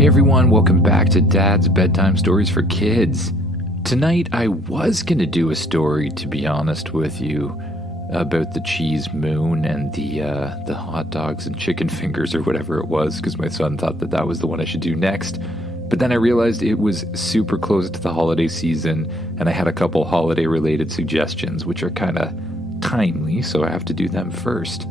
Hey everyone, welcome back to Dad's Bedtime Stories for Kids. Tonight I was going to do a story, to be honest with you, about the cheese moon and the hot dogs and chicken fingers or whatever it was, because my son thought that was the one I should do next. But then I realized it was super close to the holiday season, and I had a couple holiday-related suggestions, which are kind of timely, so I have to do them first.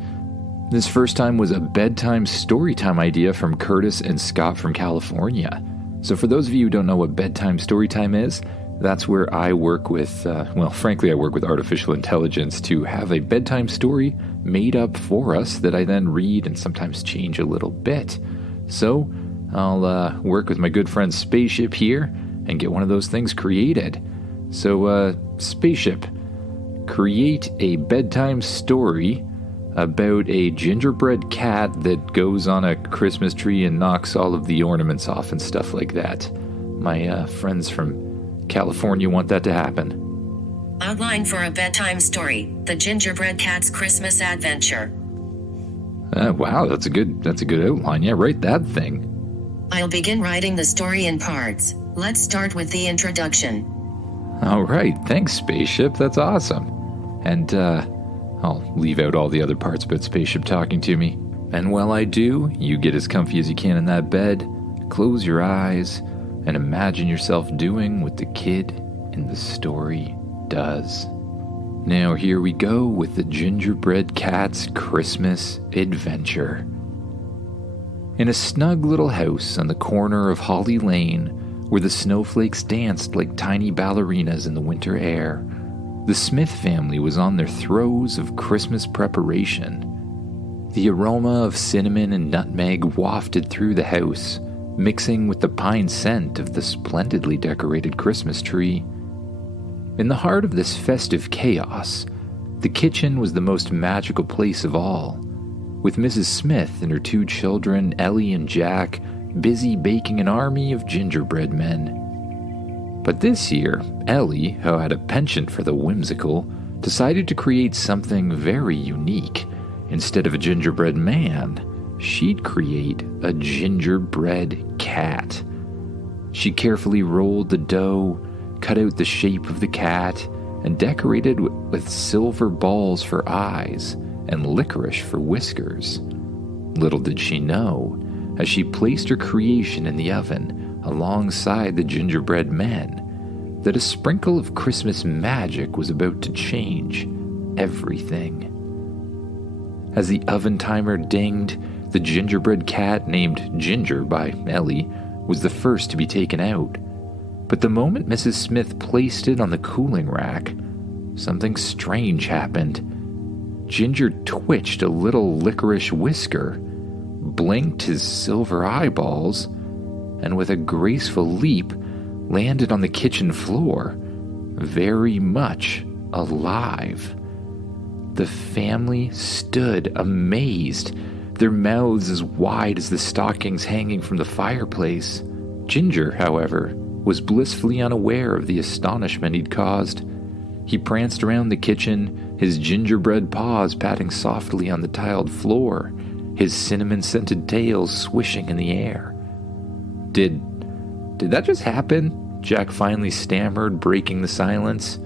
This first time was a bedtime storytime idea from Curtis and Scott from California. So for those of you who don't know what bedtime storytime is, that's where I work with, I work with artificial intelligence to have a bedtime story made up for us that I then read and sometimes change a little bit. So I'll work with my good friend Spaceship here and get one of those things created. So, Spaceship, create a bedtime story about a gingerbread cat that goes on a Christmas tree and knocks all of the ornaments off and stuff like that. My friends from California want that to happen. Outline for a bedtime story: The Gingerbread Cat's Christmas Adventure. Wow, that's a good outline. Yeah, write that thing. I'll begin writing the story in parts. Let's start with the introduction. All right, thanks, Spaceship. That's awesome. And, I'll leave out all the other parts about Spaceship talking to me. And while I do, you get as comfy as you can in that bed, close your eyes, and imagine yourself doing what the kid in the story does. Now here we go with the Gingerbread Cat's Christmas Adventure. In a snug little house on the corner of Holly Lane, where the snowflakes danced like tiny ballerinas in the winter air, the Smith family was on their throes of Christmas preparation. The aroma of cinnamon and nutmeg wafted through the house, mixing with the pine scent of the splendidly decorated Christmas tree. In the heart of this festive chaos, the kitchen was the most magical place of all, with Mrs. Smith and her two children, Ellie and Jack, busy baking an army of gingerbread men. But this year, Ellie, who had a penchant for the whimsical, decided to create something very unique. Instead of a gingerbread man, she'd create a gingerbread cat. She carefully rolled the dough, cut out the shape of the cat, and decorated with silver balls for eyes and licorice for whiskers. Little did she know, as she placed her creation in the oven alongside the gingerbread men, that a sprinkle of Christmas magic was about to change everything. As the oven timer dinged, the gingerbread cat, named Ginger by Ellie, was the first to be taken out. But the moment Mrs. Smith placed it on the cooling rack, something strange happened. Ginger twitched a little licorice whisker, blinked his silver eyeballs, and with a graceful leap, landed on the kitchen floor, very much alive. The family stood amazed, their mouths as wide as the stockings hanging from the fireplace. Ginger, however, was blissfully unaware of the astonishment he'd caused. He pranced around the kitchen, his gingerbread paws patting softly on the tiled floor, his cinnamon-scented tail swishing in the air. Did that just happen? Jack finally stammered, breaking the silence.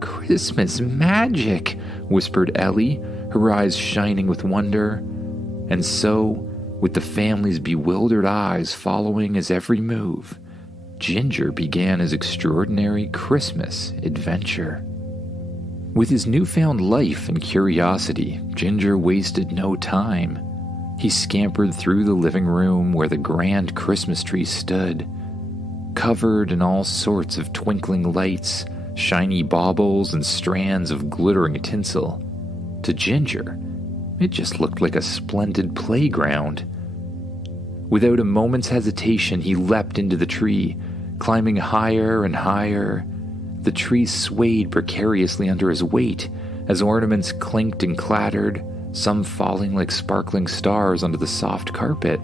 "Christmas magic," whispered Ellie, her eyes shining with wonder. And so, with the family's bewildered eyes following his every move, Ginger began his extraordinary Christmas adventure. With his newfound life and curiosity, Ginger wasted no time. He scampered through the living room where the grand Christmas tree stood, covered in all sorts of twinkling lights, shiny baubles, and strands of glittering tinsel. To Ginger, it just looked like a splendid playground. Without a moment's hesitation, he leapt into the tree, climbing higher and higher. The tree swayed precariously under his weight as ornaments clinked and clattered, some falling like sparkling stars onto the soft carpet.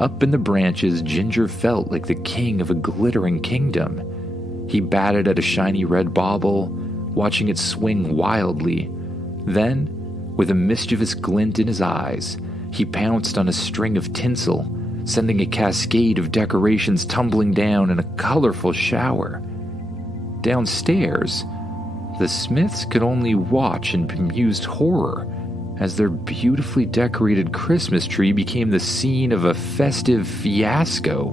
Up in the branches, Ginger felt like the king of a glittering kingdom. He batted at a shiny red bauble, watching it swing wildly. Then, with a mischievous glint in his eyes, he pounced on a string of tinsel, sending a cascade of decorations tumbling down in a colorful shower. Downstairs, the Smiths could only watch in bemused horror as their beautifully decorated Christmas tree became the scene of a festive fiasco.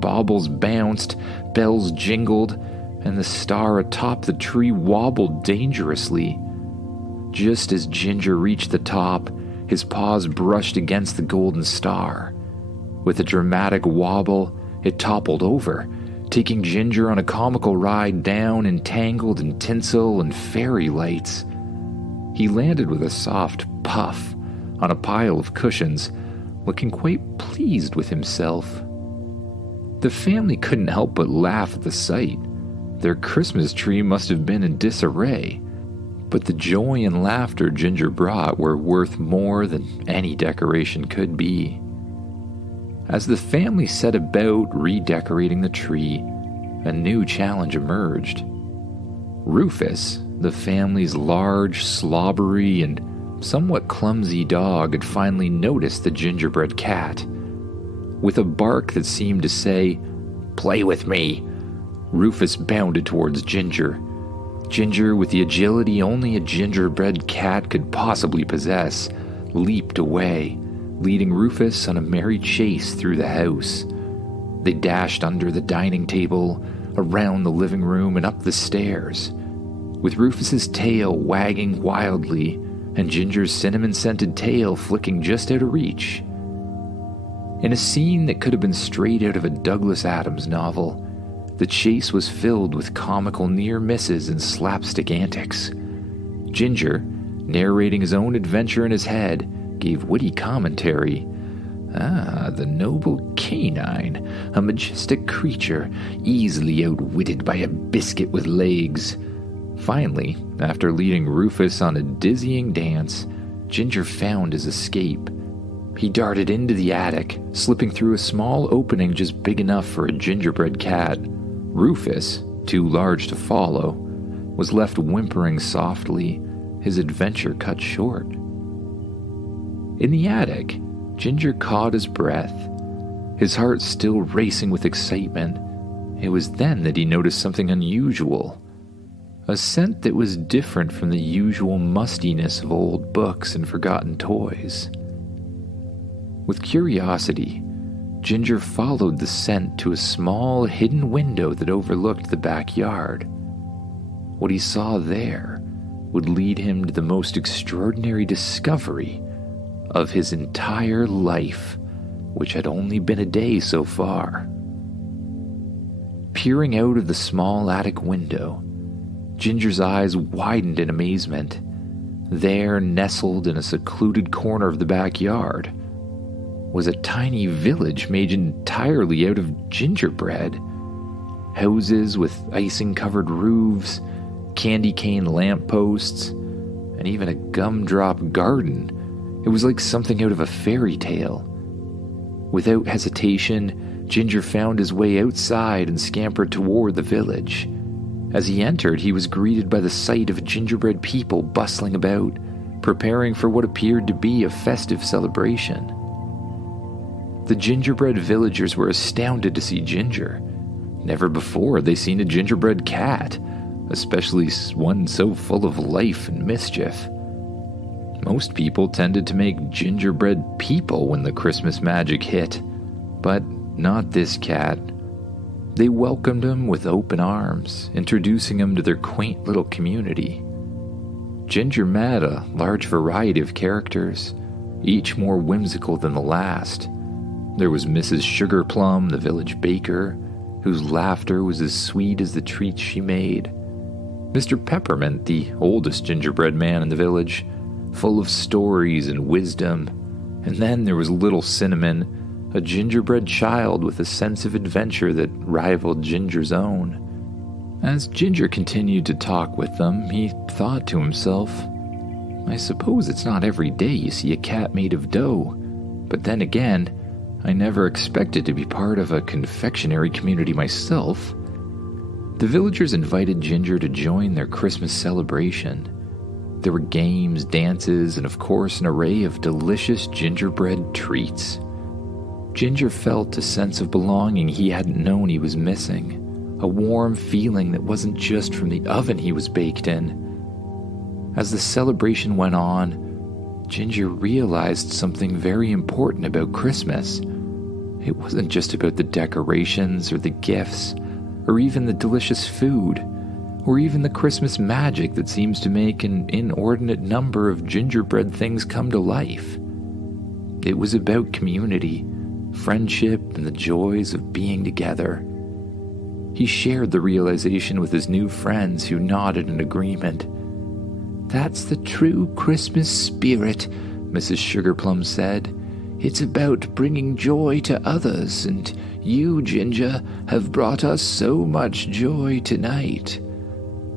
Baubles bounced, bells jingled, and the star atop the tree wobbled dangerously. Just as Ginger reached the top, his paws brushed against the golden star. With a dramatic wobble, it toppled over, taking Ginger on a comical ride down entangled in tinsel and fairy lights. He landed with a soft puff on a pile of cushions, looking quite pleased with himself. The family couldn't help but laugh at the sight. Their Christmas tree must have been in disarray, but the joy and laughter Ginger brought were worth more than any decoration could be. As the family set about redecorating the tree, a new challenge emerged. Rufus, the family's large, slobbery, and somewhat clumsy dog, had finally noticed the gingerbread cat. With a bark that seemed to say, "Play with me," Rufus bounded towards Ginger. Ginger, with the agility only a gingerbread cat could possibly possess, leaped away, leading Rufus on a merry chase through the house. They dashed under the dining table, around the living room, and up the stairs, with Rufus's tail wagging wildly and Ginger's cinnamon-scented tail flicking just out of reach. In a scene that could have been straight out of a Douglas Adams novel, the chase was filled with comical near misses and slapstick antics. Ginger, narrating his own adventure in his head, gave witty commentary. The noble canine, a majestic creature, easily outwitted by a biscuit with legs. Finally, after leading Rufus on a dizzying dance, Ginger found his escape. He darted into the attic, slipping through a small opening just big enough for a gingerbread cat. Rufus, too large to follow, was left whimpering softly, his adventure cut short. In the attic, Ginger caught his breath, his heart still racing with excitement. It was then that he noticed something unusual. A scent that was different from the usual mustiness of old books and forgotten toys. With curiosity, Ginger followed the scent to a small hidden window that overlooked the backyard. What he saw there would lead him to the most extraordinary discovery of his entire life, which had only been a day so far. Peering out of the small attic window, Ginger's eyes widened in amazement. There, nestled in a secluded corner of the backyard, was a tiny village made entirely out of gingerbread. Houses with icing-covered roofs, candy cane lampposts, and even a gumdrop garden. It was like something out of a fairy tale. Without hesitation, Ginger found his way outside and scampered toward the village. As he entered, he was greeted by the sight of gingerbread people bustling about, preparing for what appeared to be a festive celebration. The gingerbread villagers were astounded to see Ginger. Never before had they seen a gingerbread cat, especially one so full of life and mischief. Most people tended to make gingerbread people when the Christmas magic hit, but not this cat. They welcomed him with open arms, introducing him to their quaint little community. Ginger met a large variety of characters, each more whimsical than the last. There was Mrs. Sugarplum, the village baker, whose laughter was as sweet as the treats she made. Mr. Peppermint, the oldest gingerbread man in the village, full of stories and wisdom. And then there was Little Cinnamon, a gingerbread child with a sense of adventure that rivaled Ginger's own. As Ginger continued to talk with them, he thought to himself, I suppose it's not every day you see a cat made of dough, but then again, I never expected to be part of a confectionery community myself. The villagers invited Ginger to join their Christmas celebration. There were games, dances, and of course an array of delicious gingerbread treats. Ginger felt a sense of belonging he hadn't known he was missing, a warm feeling that wasn't just from the oven he was baked in. As the celebration went on, Ginger realized something very important about Christmas. It wasn't just about the decorations or the gifts, or even the delicious food, or even the Christmas magic that seems to make an inordinate number of gingerbread things come to life. It was about community, friendship, and the joys of being together. He shared the realization with his new friends who nodded in agreement. "That's the true Christmas spirit," Mrs. Sugarplum said. "It's about bringing joy to others, and you, Ginger, have brought us so much joy tonight."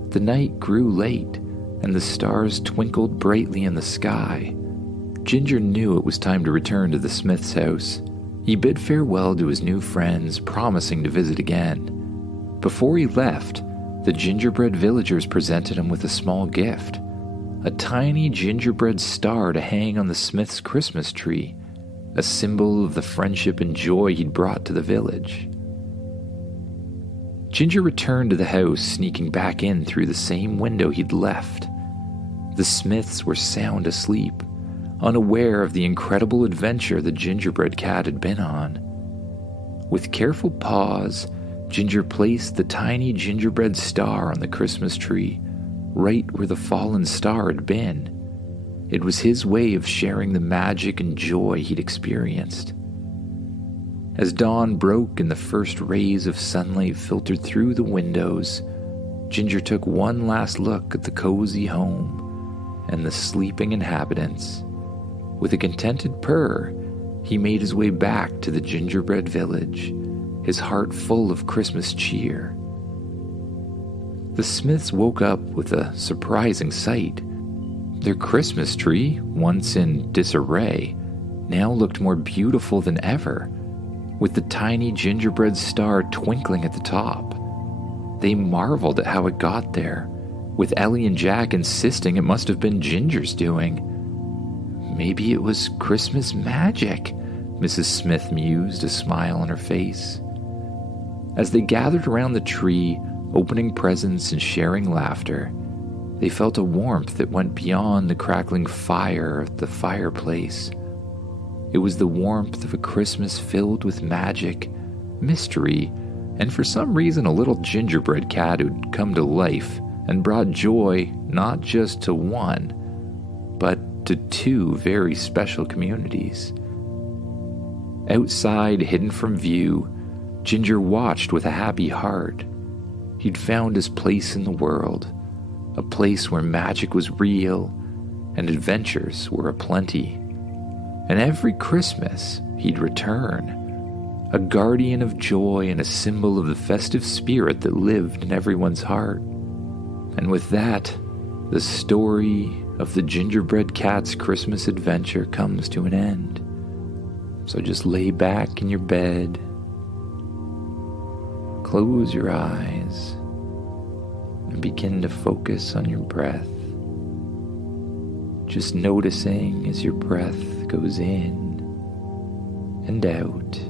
The night grew late, and the stars twinkled brightly in the sky. Ginger knew it was time to return to the Smith's house. He bid farewell to his new friends, promising to visit again. Before he left, the gingerbread villagers presented him with a small gift, a tiny gingerbread star to hang on the Smith's Christmas tree, a symbol of the friendship and joy he'd brought to the village. Ginger returned to the house, sneaking back in through the same window he'd left. The Smiths were sound asleep, unaware of the incredible adventure the gingerbread cat had been on. With careful paws, Ginger placed the tiny gingerbread star on the Christmas tree, right where the fallen star had been. It was his way of sharing the magic and joy he'd experienced. As dawn broke and the first rays of sunlight filtered through the windows, Ginger took one last look at the cozy home and the sleeping inhabitants. With a contented purr, he made his way back to the gingerbread village, his heart full of Christmas cheer. The Smiths woke up with a surprising sight. Their Christmas tree, once in disarray, now looked more beautiful than ever, with the tiny gingerbread star twinkling at the top. They marveled at how it got there, with Ellie and Jack insisting it must have been Ginger's doing. "Maybe it was Christmas magic," Mrs. Smith mused, a smile on her face. As they gathered around the tree, opening presents and sharing laughter, they felt a warmth that went beyond the crackling fire at the fireplace. It was the warmth of a Christmas filled with magic, mystery, and for some reason a little gingerbread cat who'd come to life and brought joy not just to one, but to two very special communities. Outside, hidden from view, Ginger watched with a happy heart. He'd found his place in the world, a place where magic was real and adventures were aplenty. And every Christmas, he'd return, a guardian of joy and a symbol of the festive spirit that lived in everyone's heart. And with that, the story of the gingerbread cat's Christmas adventure comes to an end. So just lay back in your bed, close your eyes, and begin to focus on your breath. Just noticing as your breath goes in and out.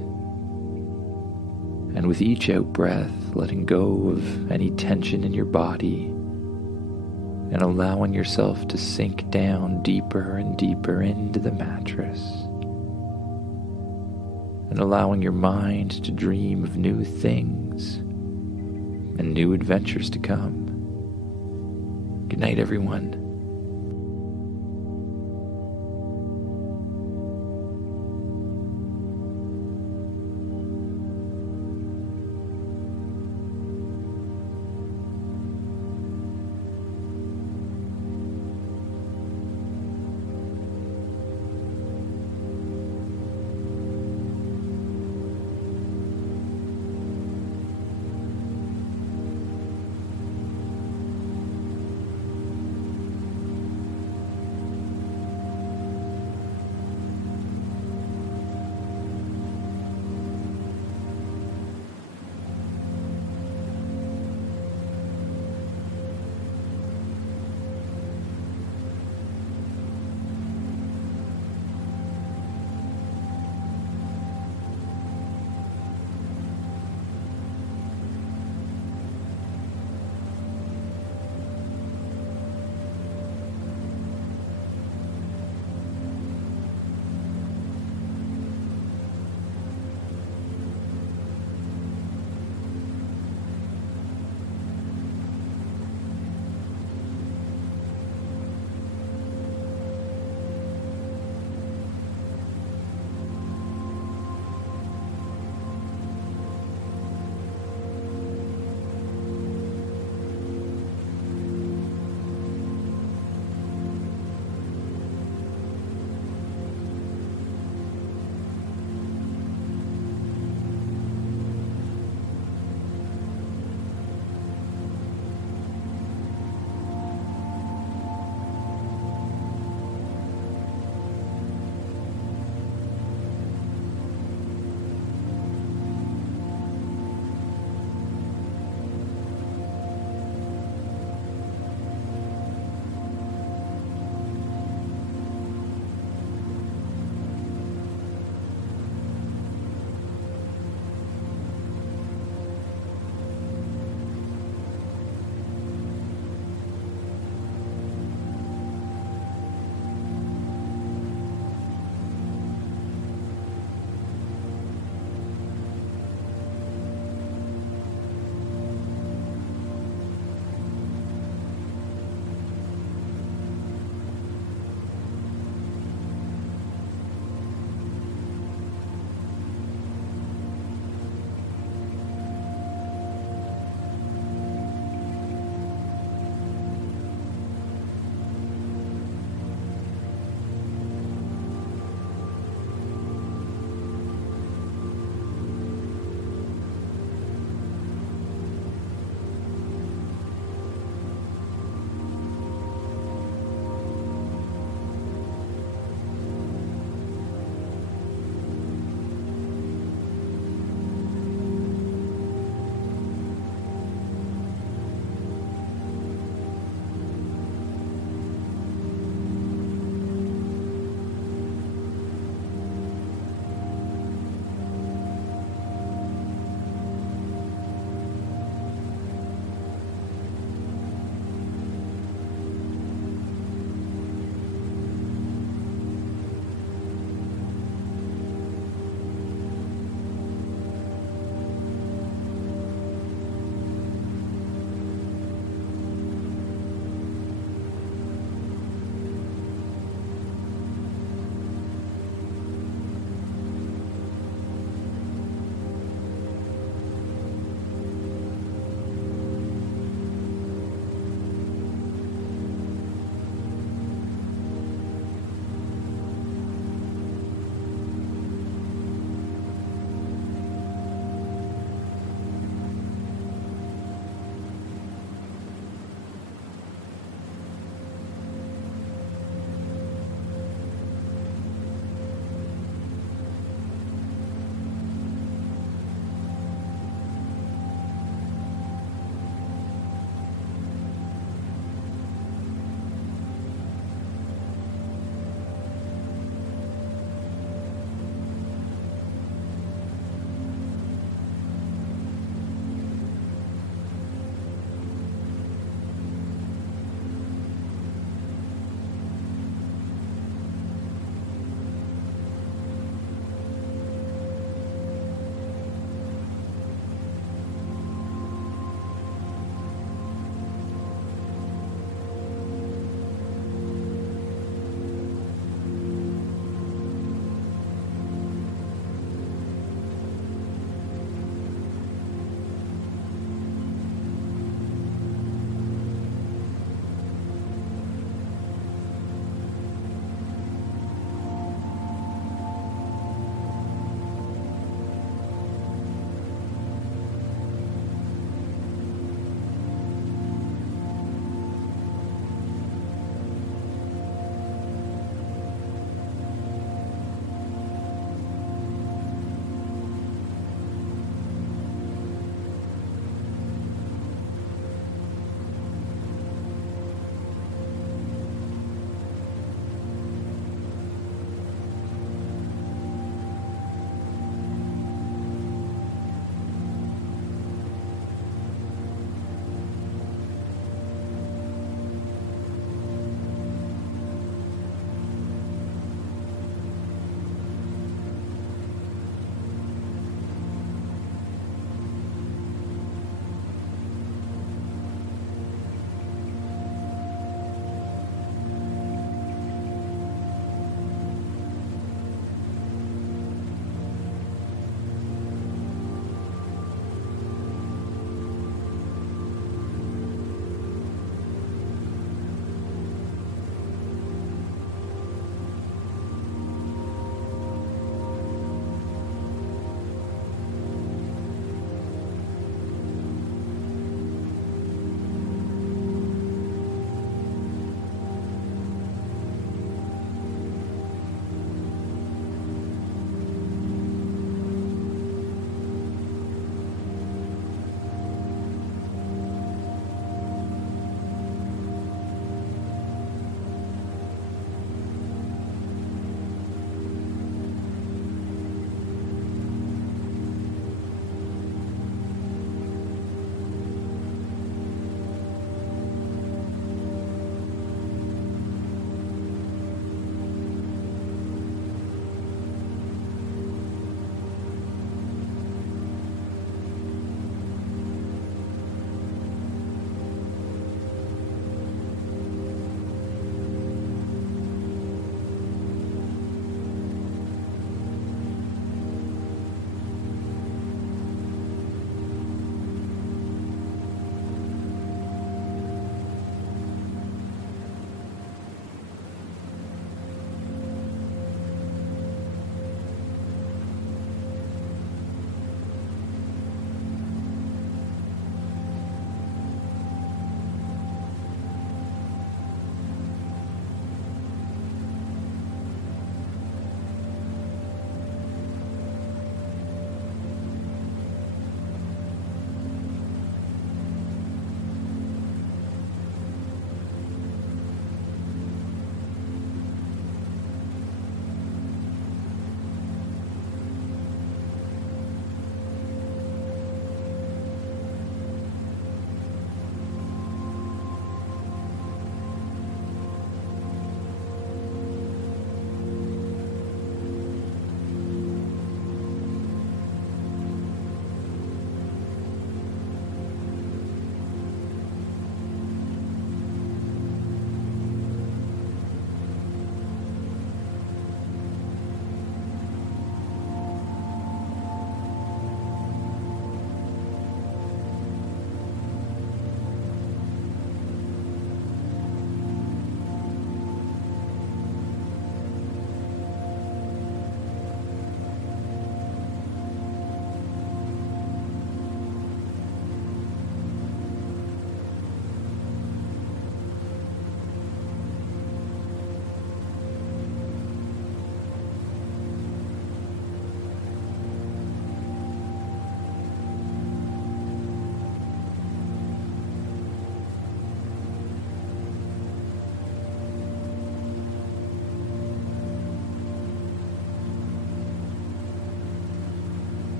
And with each out-breath, letting go of any tension in your body and allowing yourself to sink down deeper and deeper into the mattress. And allowing your mind to dream of new things and new adventures to come. Good night, everyone.